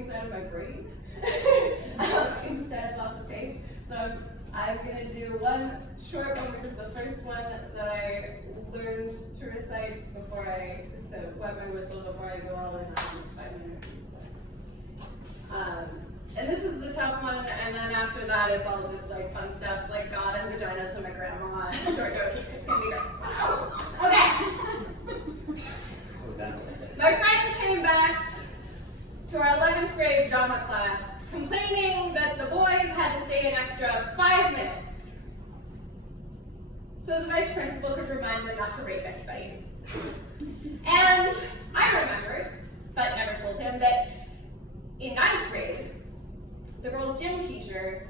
things out of my brain instead of off the page. So I'm going to do one short one, which is the first one that I learned to recite before just to wet my whistle before I go all in on these 5 minutes. And this is the tough one, and then after that it's all just like fun stuff like God and vaginas and my grandma and Georgia. It's going to be great. Okay. My friend came back to our 11th grade drama class complaining that the boys had to stay an extra 5 minutes so the vice principal could remind them not to rape anybody. And I remembered, but never told him, that in 9th grade, the girls' gym teacher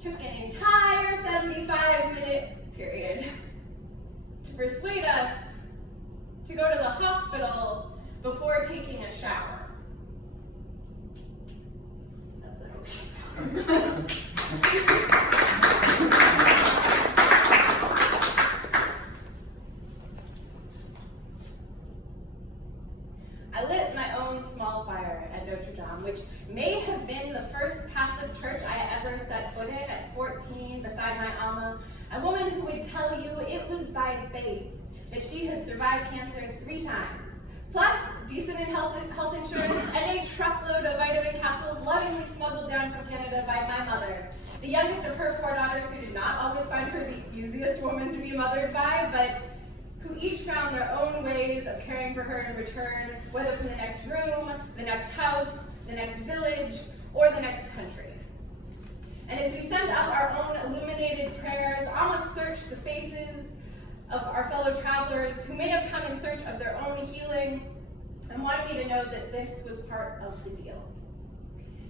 took an entire 75-minute period to persuade us to go to the hospital before taking a shower. That's the hoax. I lit my own small fire at Notre Dame, which may have been the first Catholic church I ever set foot in at 14 beside my Alma, a woman who would tell you it was by faith that she had survived cancer 3 times, plus decent health insurance and a truckload of vitamin capsules lovingly smuggled down from Canada by my mother, the youngest of her 4 daughters who did not always find her the easiest woman to be mothered by, but who each found their own ways of caring for her in return, whether from the next room, the next house, the next village, or the next country. And as we send up our own illuminated prayers, Alma searched the faces of our fellow travelers who may have come in search of their own healing and wanted me to know that this was part of the deal.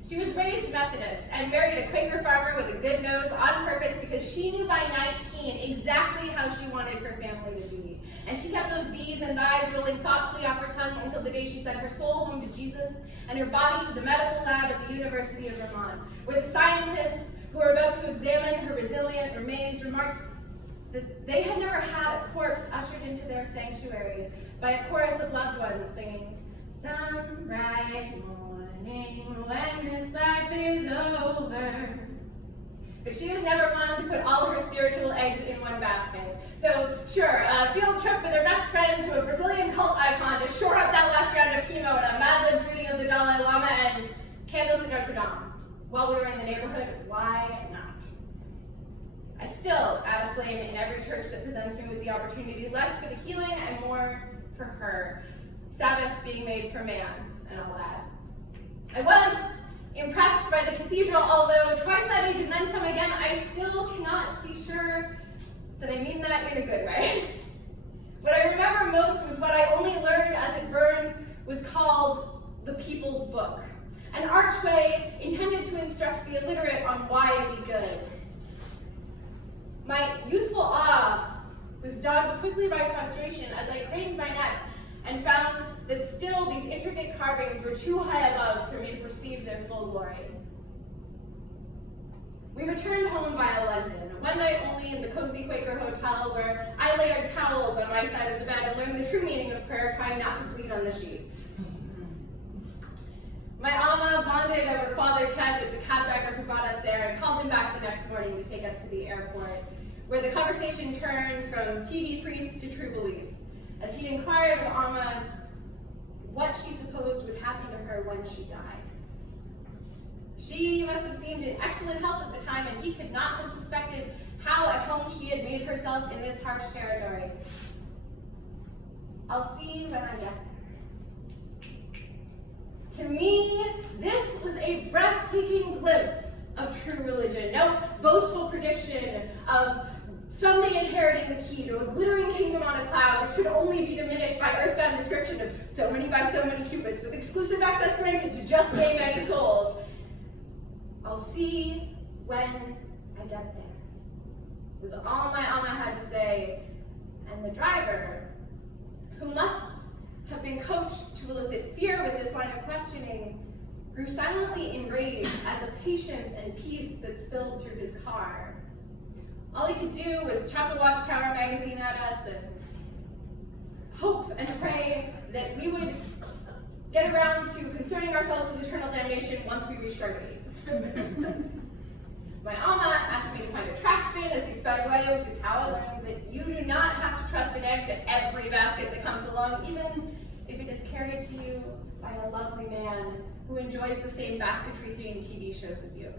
She was raised Methodist and married a Quaker farmer with a good nose on purpose because she knew by 19 exactly how she wanted her family to be. And she kept those these and thys rolling thoughtfully off her tongue until the day she sent her soul home to Jesus and her body to the medical lab at the University of Vermont, where the scientists who were about to examine her resilient remains remarked that they had never had a corpse ushered into their sanctuary by a chorus of loved ones singing, "Some bright morning when this life is over." But she was never one to put all her spiritual eggs in one basket. So sure, a field trip with her best friend to a Brazilian cult icon to shore up that last round of chemo and a Mad Libs reading of the Dalai Lama and candles at Notre Dame. While we were in the neighborhood, why not? I still add a flame in every church that presents me with the opportunity, less for the healing and more for her. Sabbath being made for man and all that. I was impressed by the cathedral, although twice that age and then some again, I still cannot be sure that I mean that in a good way. What I remember most was what I only learned as it burned was called the People's Book, an archway intended to instruct the illiterate on why to be good. My youthful awe was dogged quickly by frustration as I craned my neck and found that still these intricate carvings were too high above for me to perceive their full glory. We returned home via London, one night only in the cozy Quaker hotel where I layered towels on my side of the bed and learned the true meaning of prayer, trying not to bleed on the sheets. My Alma bonded over Father Ted with the cab driver who brought us there and called him back the next morning to take us to the airport, where the conversation turned from TV priest to true belief, as he inquired of Alma what she supposed would happen to her when she died. She must have seemed in excellent health at the time, and he could not have suspected how at home she had made herself in this harsh territory. I'll see when I get there. To me, this was a breathtaking glimpse of true religion. No boastful prediction of someday inheriting the key to a glittering kingdom on a cloud, which could only be diminished by earthbound description of so many by so many cubits, with exclusive access granted to just yea many souls. I'll see when I get there, was all my Alma had to say, and the driver, who must have been coached to elicit fear with this line of questioning, grew silently enraged at the patience and peace that spilled through his car. All he could do was chuck a Watchtower magazine at us and hope and pray that we would get around to concerning ourselves with eternal damnation once we reached our grade. My Alma asked me to find a trash bin as he sped away, which is how I learned that you do not have to trust an egg to every basket that comes along, even if it is carried to you by a lovely man who enjoys the same basketry-themed TV shows as you.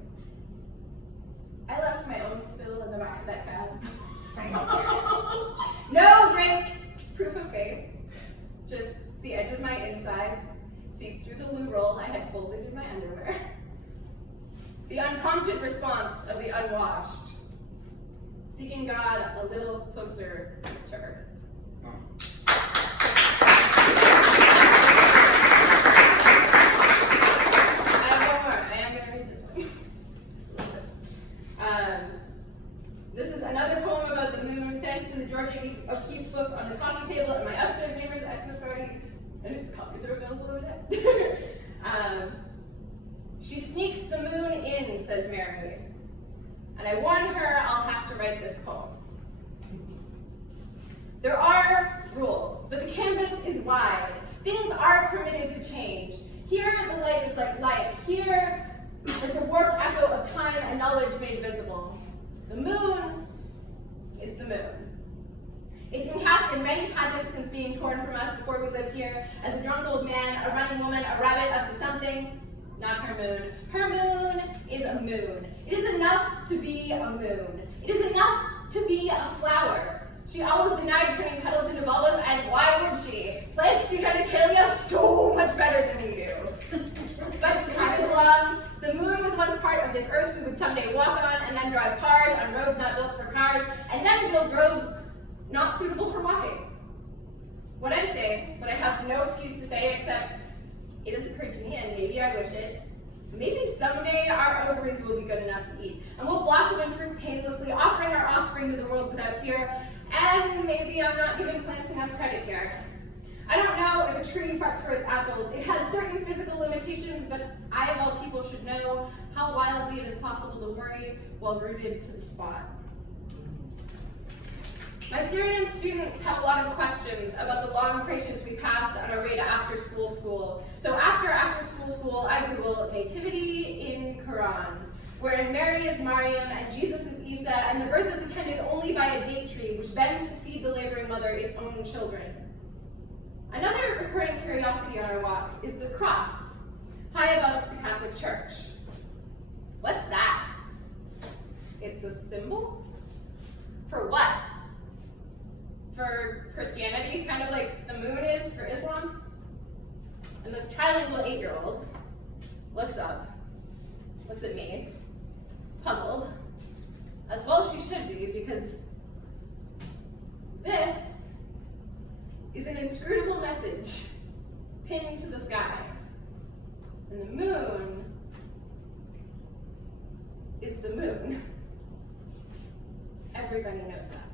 I left my own spill in the back of that cab. No drink, proof of faith, just the edge of my insides seeped through the loo roll I had folded in my underwear. The unprompted response of the unwashed, seeking God a little closer to earth. I have one more. I am going to read this one. Just a little bit. This is another poem about the moon, thanks to the Georgia O'Keeffe book on the coffee table at my upstairs neighbor's XMAS party. And copies are available over there. She sneaks the moon in, says Mary. And I warn her I'll have to write this poem. There are rules, but the canvas is wide. Things are permitted to change. Here, the light is like light. Here, it's a warped echo of time and knowledge made visible. The moon is the moon. It's been cast in many pageants since being torn from us before we lived here, as a drunk old man, a running woman, a rabbit up to something. Not her moon. Her moon is a moon. It is enough to be a moon. It is enough to be a flower. She always denied turning petals into bubbles, and why would she? Plants do genitalia so much better than we do. But time is long. The moon was once part of this earth we would someday walk on, and then drive cars on roads not built for cars, and then build roads not suitable for walking. What I'm saying, but I have no excuse to say except it has occurred to me, and maybe I wish it, maybe someday our ovaries will be good enough to eat, and we'll blossom and fruit painlessly, offering our offspring to the world without fear, and maybe I'm not giving plants enough credit here. I don't know if a tree farts for its apples. It has certain physical limitations, but I of all people should know how wildly it is possible to worry while rooted to the spot. My Syrian students have a lot of questions about the long creches we pass on our way to after-school. So after school, I Google nativity in Quran, wherein Mary is Maryam and Jesus is Isa, and the birth is attended only by a date tree, which bends to feed the laboring mother its own children. Another recurring curiosity on our walk is the cross, high above the Catholic Church. What's that? It's a symbol? For what? For Christianity, kind of like the moon is for Islam? And this trilingual 8-year-old looks up, looks at me, puzzled, as well she should be, because this is an inscrutable message pinned to the sky. And the moon is the moon. Everybody knows that.